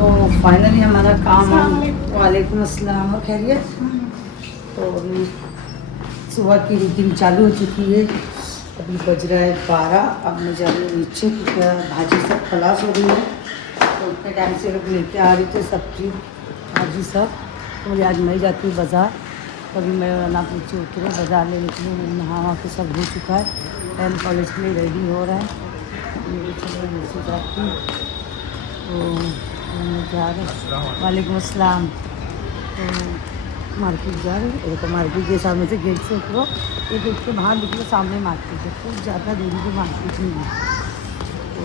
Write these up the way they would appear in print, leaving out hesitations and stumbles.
तो फाइनली हमारा काम वालेकुम अस्सलाम और खैरियत। तो अभी सुबह की रूटीन चालू हो चुकी है। अभी बज रहा है 12। अब मैं जा रही हूँ नीचे क्योंकि भाजी सब खलास हो गई है। तो उतने टाइम से लोग लेके आ रही थे सब्जी भाजी सब। तो मुझे आज मैं जाती हूँ बाज़ार। तभी मैं ना नीचे उतरे बाज़ार लेने के लिए। मैं नहा के सब हो चुका है। एम कॉलेज के लिए रेडी हो रहा है। मेरे चलो नीचे जाती हूँ। तो मैं जा रहे वालेकुम अस्सलाम। तो मार्केट जा रहे हैं। तो मार्केट के सामने से गेट से उतरो, ये गेट के बाहर निकलो, सामने मार्केट है। कुछ ज़्यादा दूरी की मार्केट नहीं है। तो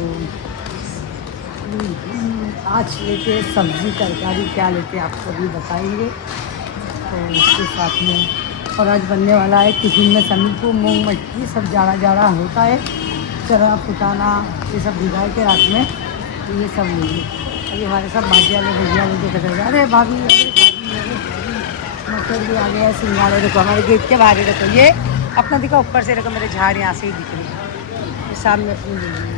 आज लेते सब्ज़ी तरकारी क्या लेते आपको अभी बताएंगे। तो उसके साथ में और आज बनने वाला है टिफिन में सभी को मूंग मटकी सब जाड़ा जाड़ा होता है, चना फुटाना ये सब भिगा के रात में। तो ये सब लेंगे। अभी हमारे सब भाजी वाले भैया मुझे कहते हैं अरे भाभी मटर भी आ गया है, सिंगाड़े देखो हमारे गेट के बाहर देखो। ये अपना देखो ऊपर से देखो, मेरे झाड़ यहाँ से ही दिख रही है। ये सामने अपनी बिल्डिंग है।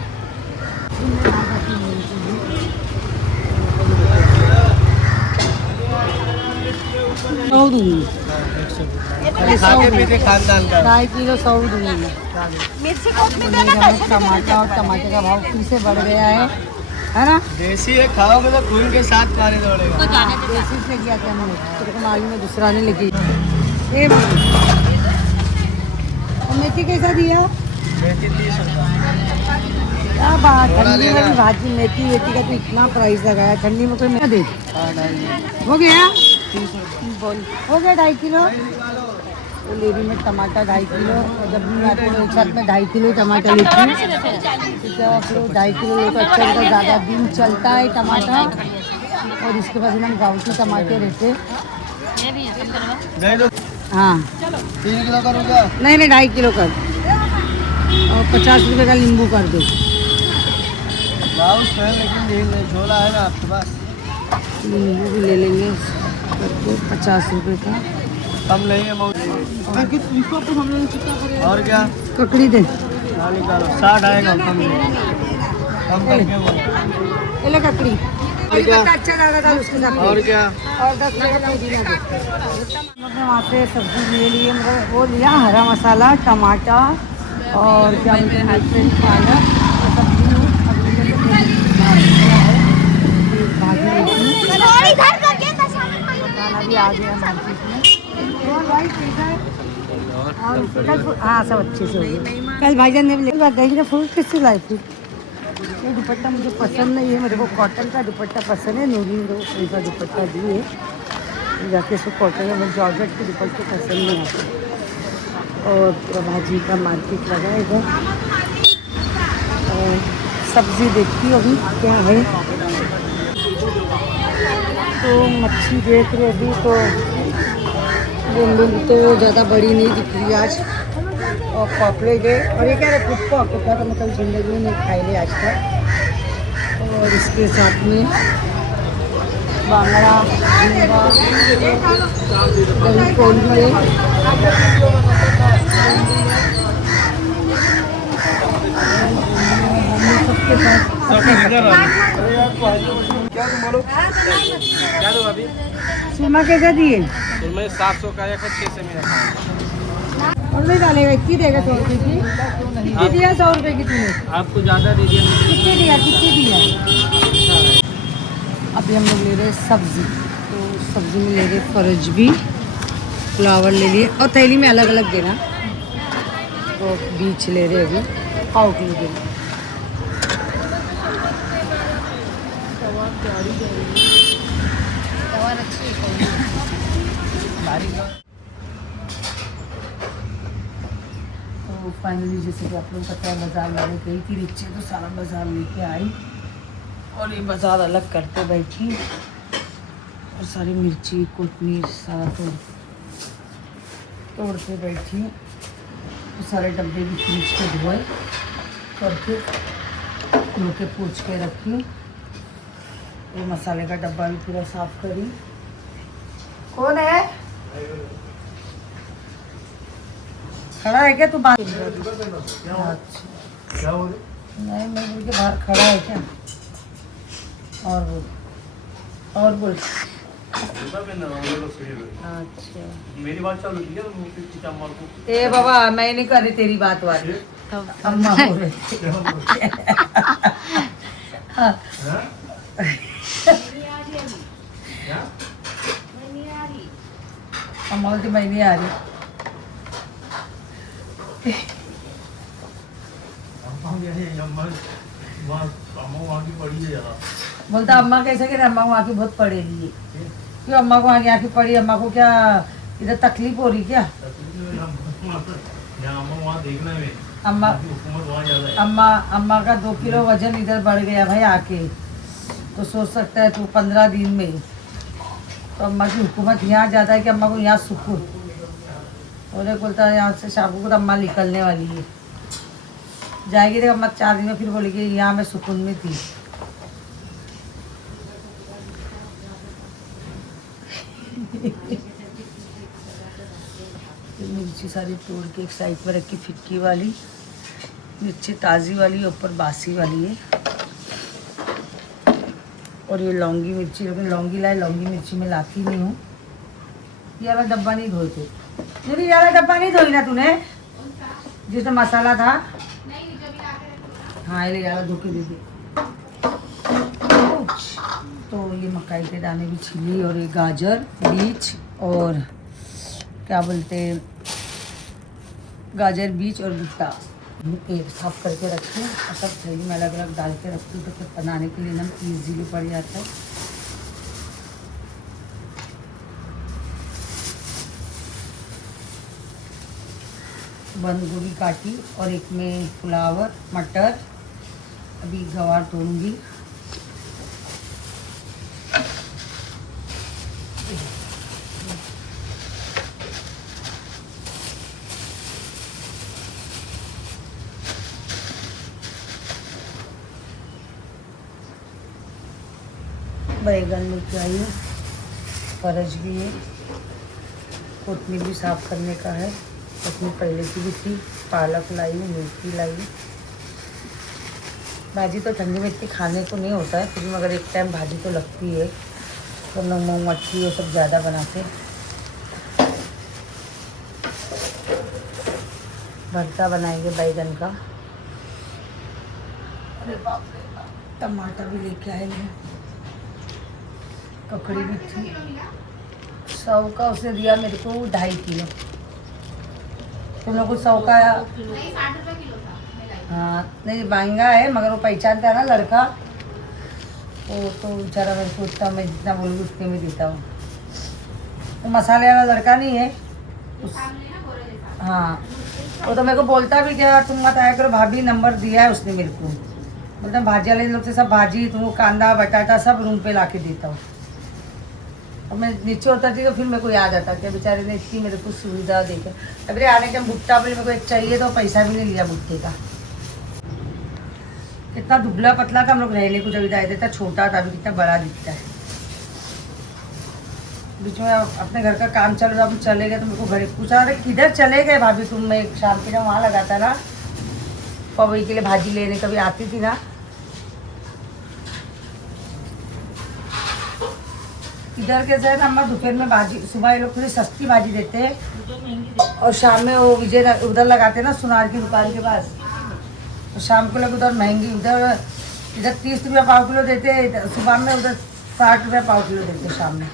सौ दूँगी, 2.5 किलो 100 दूँगी। टमाटर और टमाटर का भाव फिर से बढ़ गया है ना। देसी है, खाओगे तो खून के साथ पानी दौड़ेगा। देसी से किया क्या मैंने तेरे को मालूम है, दूसरा नहीं लेके। ये मेथी कैसा दिया? मेथी 30 रुपये। क्या बात, ठंडी में भी भाजी मेथी वेथी का तो इतना प्राइस लगाया। ठंडी में कोई मैं दे हो गया 30 रुपये। बोल हो गया 2.5 किलो। तो लेरी में टमाटर 2.5 किलो। और जब भी मैं आपको एक साथ में 2.5 किलो टमाटर लेती हूँ, ठीक है। फिर 2.5 किलो लेकर अच्छा होता, ज़्यादा दिन चलता है टमाटर। और इसके पास हम गाँव के टमाटर रहते। हाँ 3 किलो करूँगा। नहीं 2.5 किलो कर। और 50 रुपये का नींबू कर दो। लेकिन झोला है ना आपके पास? नींबू भी ले लेंगे करके 50 रुपये का। कम लेंगे और क्या ककड़ी दे 60 आएगा। कम करके बोलो। ये ले ककड़ी अच्छा ज़्यादा था उसके साथ। और क्या और 10 रुपये का पुदीना दे। हम लोग वहाँ से सब्ज़ी ले लिए, मगर वो लिया हरा मसाला टमाटर और क्या बोलते हैं पालक और सब्ज़ी खाना भी आ गया मार्केट में। और भाई कैसा है? और कल हाँ सब अच्छे से हो गए। कल भाईजान ने भी गई फूल किससे लाए थे? ये दुपट्टा मुझे पसंद नहीं है। मेरे को कॉटन का दुपट्टा पसंद है। नूरी का दुपट्टा दिए जाके इसको कॉटन में, जॉर्जेट के दुपट्टे पसंद नहीं आते। और भाजी का मार्केट लगा है इधर। और सब्ज़ी देखती हूँ अभी क्या है। तो मच्छी देख रहे अभी तो बुंदी तो ज़्यादा बड़ी नहीं दिख रही आज। और पॉपलेट है। और ये क्या है कुप्पा तो मतलब ज़िंदगी में नहीं खाई ले आज तक। और इसके साथ में बांगड़ा दही कौन भी है। सबके पास क्या दो अभी? सुरमा कैसा दिए? तो मैं 700 का या 600 में रखा। और नहीं डालेगा इतनी देगा 100 रुपये की। कितनी दिया 100 रुपये की तूने? आपको ज़्यादा दीजिए। कितने दिया कितने दिया? अभी हम लोग ले रहे सब्ज़ी। तो सब्ज़ी में ले रहे फरजबी, फ्लावर ले लिए और थैली में अलग अलग देना। तो बीच ले रहे अभी 1/4 किलो देना। तो फाइनली जैसे कि आप लोगों को पता है बाज़ार लाने गई थी नीचे, तो सारा बाज़ार लेके आई। और ये बाज़ार अलग करते बैठी और सारी मिर्ची कोतमीर सारा तोड़ते बैठी। तो सारे डब्बे भी खींच के धोए करके धो के पूछ के रखी। ये मसाले का डब्बा भी पूरा साफ करी। कौन है? खड़ा है क्या तू? बात अच्छा नहीं, मैं बोल के बाहर खड़ा है क्या? और वो और बोल। जूता पहन रहा हूँ तो सही है। अच्छा मेरी बात चालू की है तो मुझे किसी अम्मा को ए बाबा मैं नहीं कर रही तेरी बात वाली, अम्मा बोल रही थी। क्या बोल हाँ, हाँ? क्या? अम्मा बोलती मैं नहीं आ रही। अम्मा क्या है अम्मा वहाँ की पड़ी है ज़्यादा। बोलता अम्मा कैसे कह रहे, अम्मा को वहाँ की बहुत पड़ेगी ये। क्यों अम्मा को वहाँ की आँखें पड़ी, अम्मा को क्या इधर तकलीफ हो रही क्या? यहाँ अम्मा वहाँ देखना है अम्मा हुकूमत वहाँ ज़्यादा है। अम्मा का 2 किलो वजन इधर बढ़ गया भाई आके, तो सोच सकता है तू 15 दिन में। तो अम्मा की हुकूमत यहाँ ज़्यादा है कि अम्मा को यहाँ सुकून। और बोलता है यहाँ से शाबू को तो अम्मा निकलने वाली है, जाएगी तो अम्मा 4 दिन में फिर बोलेगी यहाँ मैं सुकून में थी। मिर्ची सारी तोड़ के एक साइड पर रखी, फिक्की वाली मिर्ची ताज़ी वाली ऊपर बासी वाली है। और ये लौंगी मिर्ची, लेकिन लौंगी लाए, लौंगी मिर्ची में लाती नहीं हूँ। ये वाला डब्बा नहीं धोए थे, ये वाला डब्बा नहीं धोई ना तूने जिसमें मसाला था? हाँ ये यार धो के दे दे। तो ये मकाई के दाने भी छिली, और ये गाजर बीज और क्या बोलते हैं, गाजर बीज और भुट्टा एक साफ करके रखी हूँ, और सब थैली में अलग अलग डाल के रखती हूँ, तो फिर बनाने के लिए ना ईजीली पड़ जाता है। बंद गोभी काटी, और एक में फ्लावर मटर, अभी गवार तोड़ूंगी। बैगन लेके आई हूँ, परज भी है, कोतमीर भी साफ़ करने का है, कोतमीर पहले की भी थी, पालक लाई हूँ, मेथी लाई हूँ। भाजी तो ठंडी में इतनी खाने को नहीं होता है, फिर भी मगर एक टाइम भाजी तो लगती है, तो नमक मच्छी ये सब ज़्यादा बनाते। भरता बनाएंगे बैगन का। अरे बाप रे बाप, टमाटर भी लेके आए हैं, ककड़ी भी थी। 100 का उसने दिया मेरे को 2.5 किलो। तुम लोग को 100 का? नहीं 60 रुपये किलो था। हाँ नहीं महंगा है, मगर वो पहचानता है ना लड़का, वो तो बेचारा मेरे को उतना, मैं जितना बोलूँगी उतने में देता हूँ। तो मसाले वाला लड़का नहीं है उस, हाँ वो तो मेरे को बोलता भी क्या तुम मत आया करो, भाभी नंबर दिया है उसने मेरे को, बोलता भाजी वाले लोग से सब भाजी तुमको कांदा बटाटा सब रूम पे ला के देता हूँ। और मैं नीचे उतरती तो फिर मेरे को याद आता कि बेचारे ने इतनी मेरे को सुविधा देकर। अभी आने के भुट्टा भी मेरे को एक चाहिए, तो पैसा भी नहीं लिया भुट्टे का। कितना दुबला पतला था हम लोग रहने को, जब इधर आए थे इतना छोटा था, अभी कितना बड़ा दिखता है। बीच में अपने घर का काम चल रहा, अभी चले गए तो मेरे को घर पूछा अरे किधर चले गए भाभी तुम? मैं शाम के जब वहाँ लगाता ना पवई के लिए भाजी लेने, कभी आती थी ना इधर के साथ अम्मा दोपहर में भाजी, सुबह ये लोग थोड़ी सस्ती भाजी देते हैं, और शाम में वो विजय उधर लगाते हैं ना सुनार की दुकान के पास, तो शाम को लोग उधर महंगी, इधर 30 रुपया पाव किलो देते हैं सुबह में, उधर 60 रुपया पाव किलो देते हैं शाम में।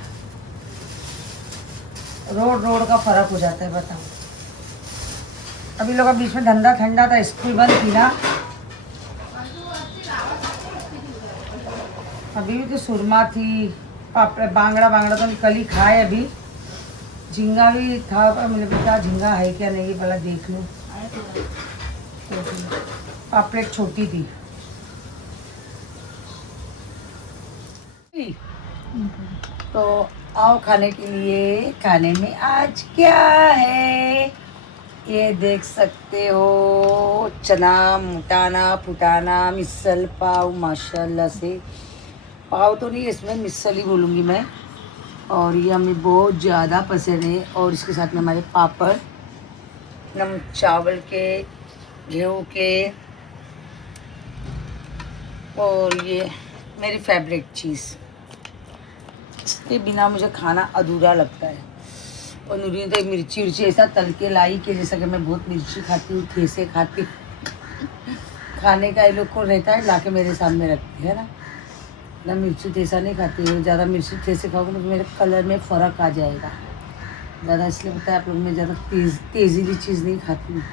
रोड का फर्क हो जाता है, बताओ। अभी लोग बीच में धंधा ठंडा था, स्कूल बंद थी ना, अभी भी तो सुरमा थी, पापड़ बांगड़ा तो कल ही खाए, अभी झींगा भी था, पर मुझे पता झींगा है क्या नहीं भला देख लूँ। तो पापड़ छोटी थी। तो आओ खाने के लिए। खाने में आज क्या है ये देख सकते हो, चना मुटाना फुटाना मिसल पाव, माशाल्लाह से पाव तो नहीं, इसमें मिसल ही बोलूँगी मैं, और ये हमें बहुत ज़्यादा पसंद है। और इसके साथ में हमारे पापड़, नम चावल के, गेहूँ के, और ये मेरी फेवरेट चीज़ इसके बिना मुझे खाना अधूरा लगता है। और नूरी ने तो एक मिर्ची उर्ची ऐसा तल के लाई कि जैसा कि मैं बहुत मिर्ची खाती हूँ, ठेसे खाती हूँ। खाने का ये लोग को रहता है, ला के मेरे सामने रखती है ना मिर्ची ठेसा नहीं खाती हूँ। ज़्यादा मिर्ची ठेसे खाओगे तो मेरे कलर में फ़र्क आ जाएगा ज़्यादा, इसलिए पता है आप लोग, मैं ज़्यादा तेज़ीली चीज़ नहीं खाती हूँ।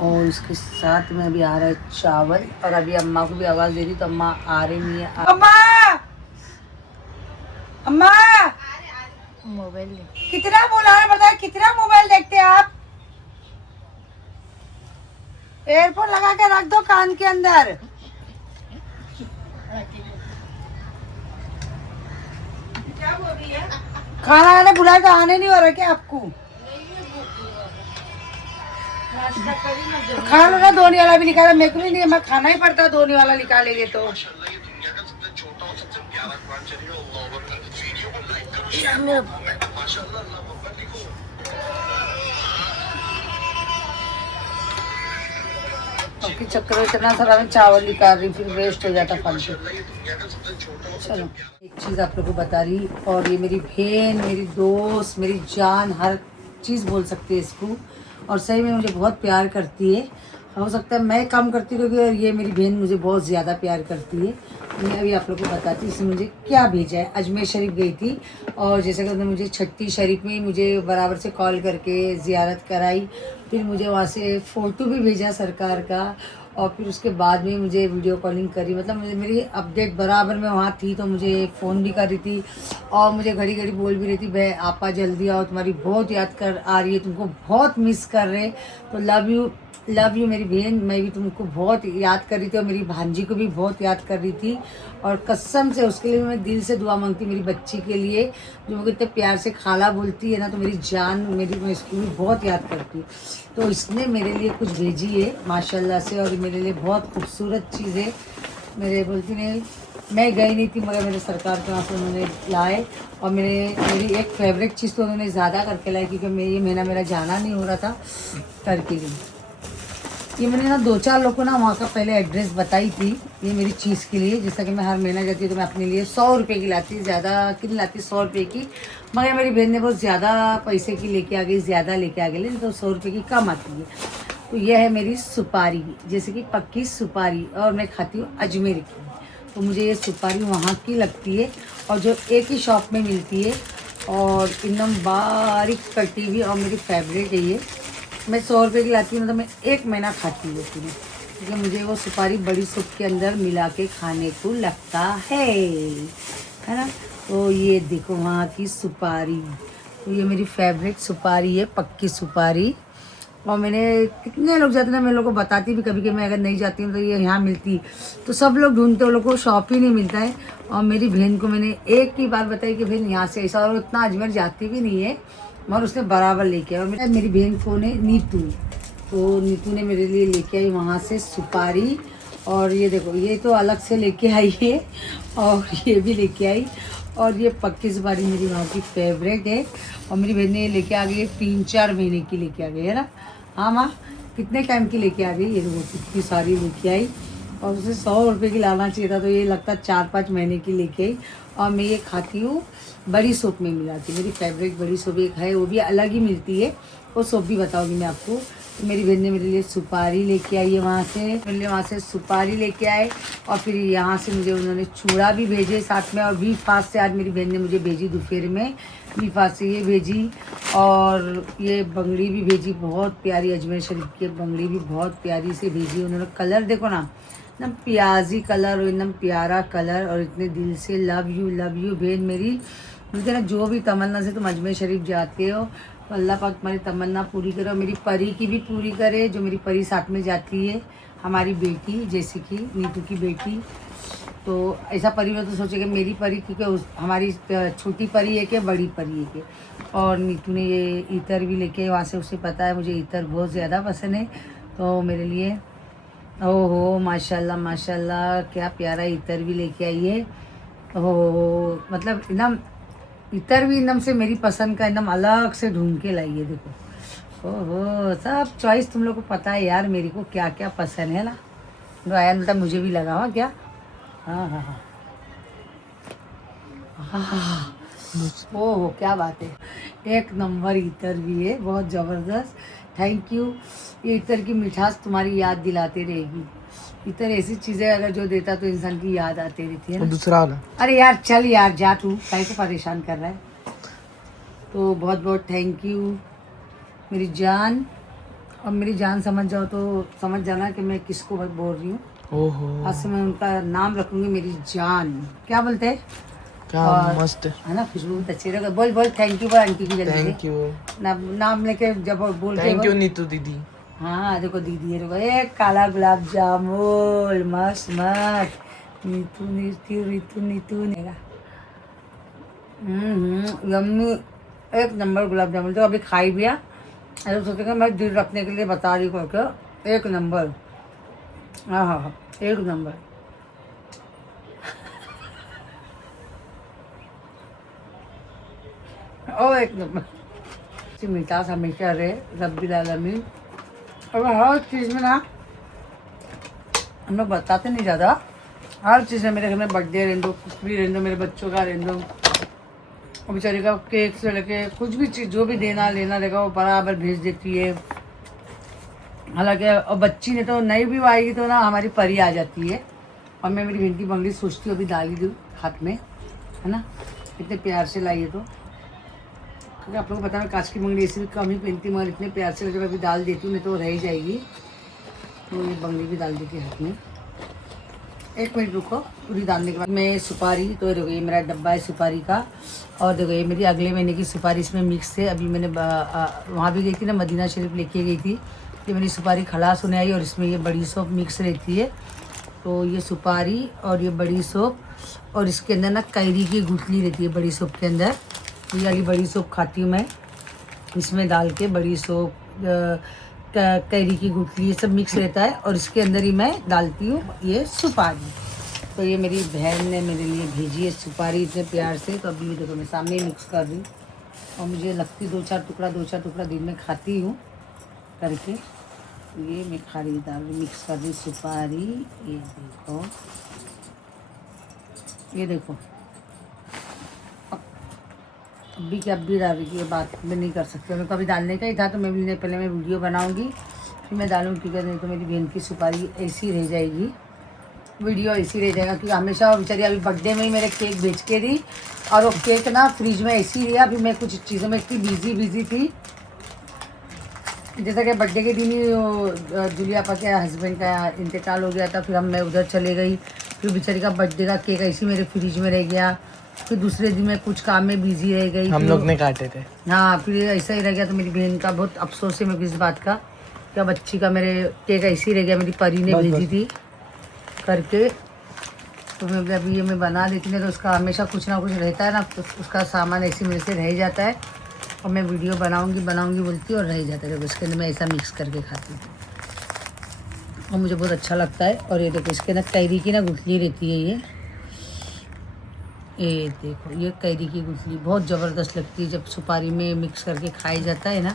और इसके साथ में अभी आ रहा है चावल, और अभी अम्मा को भी आवाज़ दे रही तो अम्मा आ रही नहीं है। अम्मा, अम्मा मोबाइल कितना बुलाना पड़ता है, कितना मोबाइल देखते हैं आप? एयरपोर्ट लगा के रख दो कान के अंदर। क्या बोल रही है? खाना आने बुलाए तो आने नहीं हो रहा क्या आपको? तो खाना ना धोने वाला भी निकाला, मेरे को भी नहीं, मैं खाना ही पड़ता धोने वाला निकालेंगे तो। के चक्कर में इतना सारा मैं चावल निकाल रही, फिर वेस्ट हो जाता फालतू। चलो एक चीज़ आप लोगों को बता रही, और ये मेरी बहन, मेरी दोस्त, मेरी जान, हर चीज़ बोल सकती है इसको, और सही में मुझे बहुत प्यार करती है। हो सकता है मैं कम करती हूँ क्योंकि ये मेरी बहन मुझे बहुत ज़्यादा प्यार करती है। मैं अभी आप लोग को बताती हूँ इसने मुझे क्या भेजा है। अजमेर शरीफ गई थी, और जैसे कि मुझे छठी शरीफ में मुझे बराबर से कॉल करके ज़ियारत कराई, फिर मुझे वहाँ से फ़ोटो भी भेजा सरकार का, और फिर उसके बाद में मुझे वीडियो कॉलिंग करी। मतलब मुझे मेरी अपडेट बराबर में वहाँ थी, तो मुझे फ़ोन भी कर रही थी, और मुझे घड़ी घड़ी बोल भी रही थी, भाई आपा जल्दी आओ, तुम्हारी बहुत याद कर आ रही है, तुमको बहुत मिस कर रहे। तो लव यू मेरी बहन, मैं भी तुमको बहुत याद कर रही थी, और मेरी भांजी को भी बहुत याद कर रही थी। और कसम से उसके लिए मैं दिल से दुआ मांगती, मेरी बच्ची के लिए जो मुझे इतने प्यार से खाला बोलती है ना, तो मेरी जान, मैं इसकी भी बहुत याद करती हूँ। तो इसने मेरे लिए कुछ भेजी है माशाल्लाह से, और मेरे लिए बहुत खूबसूरत चीज़ है। मेरे बोलती नहीं, मैं गई नहीं थी मगर मेरे सरकार के वहाँ से उन्होंने लाए, और मेरी एक फेवरेट चीज़ तो उन्होंने ज़्यादा करके लाई, क्योंकि ये महीना मेरा जाना नहीं हो रहा था टर्की के लिए। ये मैंने ना 2-4 लोग को ना वहाँ का पहले एड्रेस बताई थी, ये मेरी चीज़ के लिए। जैसा कि मैं हर महीना जाती हूँ तो मैं अपने लिए 100 रुपये की लाती, ज़्यादा कितनी लाती, 100 रुपये की। मगर मेरी बहन ने बहुत ज़्यादा पैसे की लेके आ गई, ज़्यादा लेके आ गई, तो 100 रुपये की कम आती है। तो यह है मेरी सुपारी, जैसे कि पक्की सुपारी, और मैं खाती हूँ अजमेर की। तो मुझे ये सुपारी वहाँ की लगती है, और जो एक ही शॉप में मिलती है, और एकदम बारीक कटी हुई, और मेरी फेवरेट है ये। मैं 100 रुपये की लाती हूँ, तो मैं 1 महीना खाती हूँ पूरी, क्योंकि मुझे वो सुपारी बड़ी सूप के अंदर मिला के खाने को लगता है ना। तो ये देखो वहाँ की सुपारी, तो ये मेरी फेवरेट सुपारी है, पक्की सुपारी। और मैंने कितने लोग जाते हैं, मैं लोगों को बताती भी कभी कि मैं अगर नहीं जाती हूँ तो ये यहाँ मिलती, तो सब लोग ढूंढते, उन लोगों को शॉप ही नहीं मिलता है। और मेरी बहन को मैंने एक ही बार बताई कि बहन यहाँ से ऐसा, और उतना अजमेर जाती भी नहीं है, मगर उसने बराबर लेके आया। और मेरी बहन कौन है, नीतू, तो नीतू ने मेरे लिए लेके आई वहाँ से सुपारी। और ये देखो, ये तो अलग से लेके आई है, और ये भी लेके आई, और ये पक्की सुपारी मेरी वहाँ की फेवरेट है। और मेरी बहन ने लेके आ गई है, 3-4 महीने की लेके आ गई है ना। हाँ माँ, कितने टाइम की लेके आ गई, ये देखो कितनी सारी लेके आई, और उसे 100 रुपये की लाना चाहिए था, तो ये लगता 4-5 महीने की लेके आई। और मैं ये खाती हूँ बड़ी सोप में मिलाती, मेरी फेवरेट बड़ी सोप एक है, वो भी अलग ही मिलती है, वो सोप भी बताऊँगी मैं आपको। तो मेरी बहन ने मेरे लिए सुपारी लेके आई है वहाँ से, मेरे लिए वहाँ से सुपारी लेके आए, और फिर यहाँ से मुझे उन्होंने चूड़ा भी भेजे साथ में। और वी फास्ट से आज मेरी बहन ने मुझे भेजी, दोपहर में वी फास्ट से ये भेजी, और ये बंगड़ी भी भेजी, बहुत प्यारी, अजमेर शरीफ की बंगड़ी भी बहुत प्यारी से भेजी उन्होंने। कलर देखो ना, एकदम प्याजी कलर, और एकदम प्यारा कलर, और इतने दिल से लव यू बहन मेरी। मुझे ना जो भी तमन्ना से तुम अजमेर शरीफ जाते हो, तो अल्लाह पाक तुम्हारी तमन्ना पूरी करे, और मेरी परी की भी पूरी करे, जो मेरी परी साथ में जाती है, हमारी बेटी, जैसे कि नीतू की बेटी। तो ऐसा परी में तो सोचे कि मेरी परी, क्योंकि हमारी छोटी परी है कि बड़ी परी है कि। और नीतू ने ये इतर भी लेके वहाँ से, उसे पता है मुझे इतर बहुत ज़्यादा पसंद है, तो मेरे लिए ओहो माशाल्लाह माशाल्लाह, क्या प्यारा इतर भी लेके आई है। ओहो, मतलब एकदम इतर भी एकदम से मेरी पसंद का, एकदम अलग से ढूंढ के लाई है, देखो। ओहो, सब चॉइस तुम लोग को पता है यार, मेरे को क्या क्या पसंद है ना। तो आया मतलब मुझे भी लगा हुआ क्या। हाँ हाँ हाँ हाँ, ओह क्या बात है, एक नंबर इतर भी है, बहुत ज़बरदस्त। Thank you. ये इतर की मिठास तुम्हारी याद दिलाते रहेगी। इतर ऐसी चीज़ें अगर जो देता तो इंसान की याद आती रहती है ना। दूसरा वाला अरे यार चल यार जा, तू काहे को परेशान कर रहा है। तो बहुत बहुत थैंक यू मेरी जान। और मेरी जान समझ जाओ तो समझ जाना कि मैं किसको बोल रही हूँ। ओहो आज से मैं उनका नाम रखूंगी मेरी जान। क्या बोलते हैं? क्या और- मस्त है ना, खुशबू बहुत अच्छी लगे। बोल बोल थैंक यू बोल आंटी की जल्दी से। थैंक यू नाम लेके जब बोल के थैंक यू बोल। नीतू दीदी हाँ देखो दीदी है, देखो एक काला गुलाब जामुन मस्त मस्त। नीतू नीतू नीतू नीतू नेगा। यम्मी, एक नंबर गुलाब जामुन। तो अभी खाई भी है, ऐसा सोचेगा मैं दिल रखने के लिए बता रही करके। एक नंबर, हाँ हाँ हाँ एक नंबर। ओ एक नंबर। मिठास हमेशा रहे रब्बिल आलमीन। और हर चीज़ में ना हम लोग बताते नहीं ज़्यादा। हर चीज़ में मेरे घर में बर्थडे रहने दो, कुछ भी रहने दो, मेरे बच्चों का रहने दो, और बेचारे का केक से लेके कुछ भी चीज़ जो भी देना लेना रहेगा वो बराबर भेज देती है। हालांकि और बच्ची ने तो नहीं भी आएगी तो ना हमारी परी आ जाती है। और मैं मेरी भिंडी बंगड़ी सोचती हूँ अभी डाली दूँ हाथ में, है ना, इतने प्यार से लाई है। तो क्योंकि आप लोगों को पता है मैं कांच की बंगड़ी ऐसे भी कम ही पहनती हूँ, मगर इतने प्यार से जब अभी डाल देती हूँ नहीं तो रह ही जाएगी। तो ये बंगड़ी भी डाल देती है हाथ में। एक मिनट रुको, पूरी डालने के बाद मैं सुपारी, तो देखो ये मेरा डब्बा है सुपारी का। और देखो ये मेरी अगले महीने की सुपारी इसमें मिक्स है। अभी मैंने वहाँ भी गई थी ना, मदीना शरीफ लेके गई थी। ये मेरी सुपारी खलास होने आई और इसमें ये बड़ी सौंफ मिक्स रहती है। तो ये सुपारी और ये बड़ी सौंफ और इसके अंदर ना कैरी की गुठली रहती है बड़ी सौंफ के अंदर। ये वाली बड़ी सौंफ खाती हूँ मैं, इसमें डाल के बड़ी सौंफ कैरी की गुठली ये सब मिक्स रहता है और इसके अंदर ही मैं डालती हूँ ये सुपारी। तो ये मेरी बहन ने मेरे लिए भेजी है सुपारी इतने प्यार से। तो अभी देखो मैं सामने ही मिक्स कर रही हूँ और मुझे लगती दो चार टुकड़ा दिन में खाती हूँ करके। ये मैं खा रही डाल रही मिक्स कर रही सुपारी। ये देखो अभी क्या अभी डाल रही, ये बात मैं नहीं कर सकती। मेरे को अभी डालने का ही था तो मैं भी पहले मैं वीडियो बनाऊंगी फिर मैं डालूंगी, क्योंकि नहीं तो मेरी बहन की सुपारी ऐसी रह जाएगी, वीडियो ऐसी रह जाएगा। क्योंकि हमेशा बेचारी अभी बर्थडे में ही मेरे केक बेच के दी और वो केक ना फ्रिज में ऐसी रहा। अभी मैं कुछ चीज़ों में इतनी बिजी थी, जैसा कि बर्थडे के दिन ही जूलिया आपा के हस्बैंड का इंतकाल हो गया था। फिर मैं उधर चले गई, फिर बेचारी का बर्थडे का केक ऐसी मेरे फ्रिज में रह गया। फिर दूसरे दिन मैं कुछ काम में बिजी रह गई, हम लोग ने काटे थे। हाँ फिर ऐसा ही रह गया। तो मेरी बहन का बहुत अफसोस है मेरे को इस बात का, क्या बच्ची का मेरे केक ऐसे ही रह गया, मेरी परी ने भेजी थी करके। तो मैं अभी ये मैं बना देती हूँ तो उसका हमेशा कुछ ना कुछ रहता है ना, तो उसका सामान ऐसे मेरे से रह जाता है और मैं वीडियो बनाऊंगी बोलती हूँ और रह जाता है। तो उसके अंदर मैं ऐसा मिक्स करके खाती हूँ और मुझे बहुत अच्छा लगता है। और ये देखो इसके अंदर कैरी की ना गुठली रहती है। ये देखो ये कैरी की गुठली बहुत ज़बरदस्त लगती है जब सुपारी में मिक्स करके खाया जाता है ना।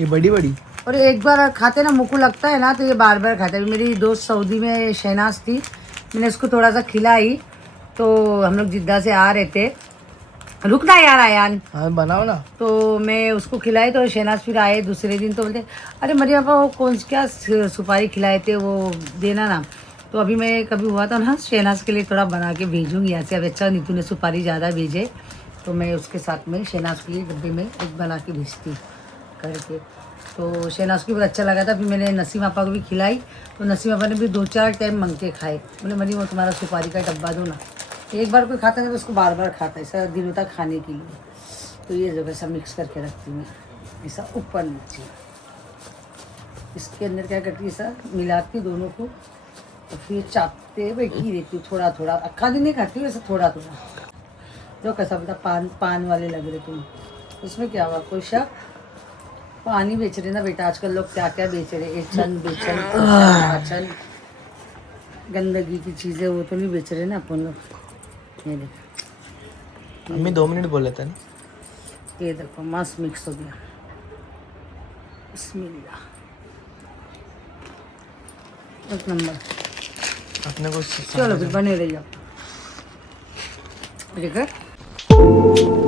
ये बड़ी बड़ी और एक बार खाते ना मुँह को लगता है ना तो ये बार बार खाता है। मेरी दोस्त सऊदी में शहनाज थी, मैंने उसको थोड़ा सा खिलाई। तो हम लोग जिद्दा से आ रहे थे, रुकना यार आयान, हाँ बनाओ ना। तो मैं उसको खिलाई तो शहनाज फिर आए दूसरे दिन तो बोलते अरे मरिया पापा वो कौन क्या सुपारी खिलाए थे वो देना ना। तो अभी मैं कभी हुआ था ना शहनाज के लिए थोड़ा बना के भेजूँगी यहाँ से। अब अच्छा नीतू ने सुपारी ज़्यादा भेजे तो मैं उसके साथ में शहनाज के लिए डब्बे में एक बना के भेजती करके। तो शहनाज को बहुत अच्छा लगा था। फिर मैंने नसीम आपा को भी खिलाई तो नसीम आपा ने भी 2-4 टाइम मंग के खाए। बोले मरी वो तुम्हारा सुपारी का डब्बा दो ना। एक बार कोई खाता है तो उसको बार बार खाता है ऐसा दिनों तक खाने के लिए। तो ये जब ऐसा मिक्स करके रखती हूँ मैं ऐसा ऊपर नीचे। इसके अंदर क्या करती है ऐसा मिलाती दोनों को तो फिर चापते बैठी रहती हूँ थोड़ा थोड़ा। अक्खा दिन नहीं खाती हूँ ऐसा थोड़ा थोड़ा। जो कैसा बोलता पान वाले लग रहे तुम, उसमें क्या हुआ कोई शक? पानी बेच रहे ना बेटा, आजकल लोग क्या क्या बेच रहे, एचन बेचन आचन गंदगी की चीज़ें वो तो नहीं बेच रहे ना अपन लोग। ये देखो मम्मी 2 मिनट बोले थे ना। ये देखो मस्त मिक्स हो गया। बिस्मिल्लाह एक नंबर। अपने को चलो फिर बने रहिए आप। ठीक है।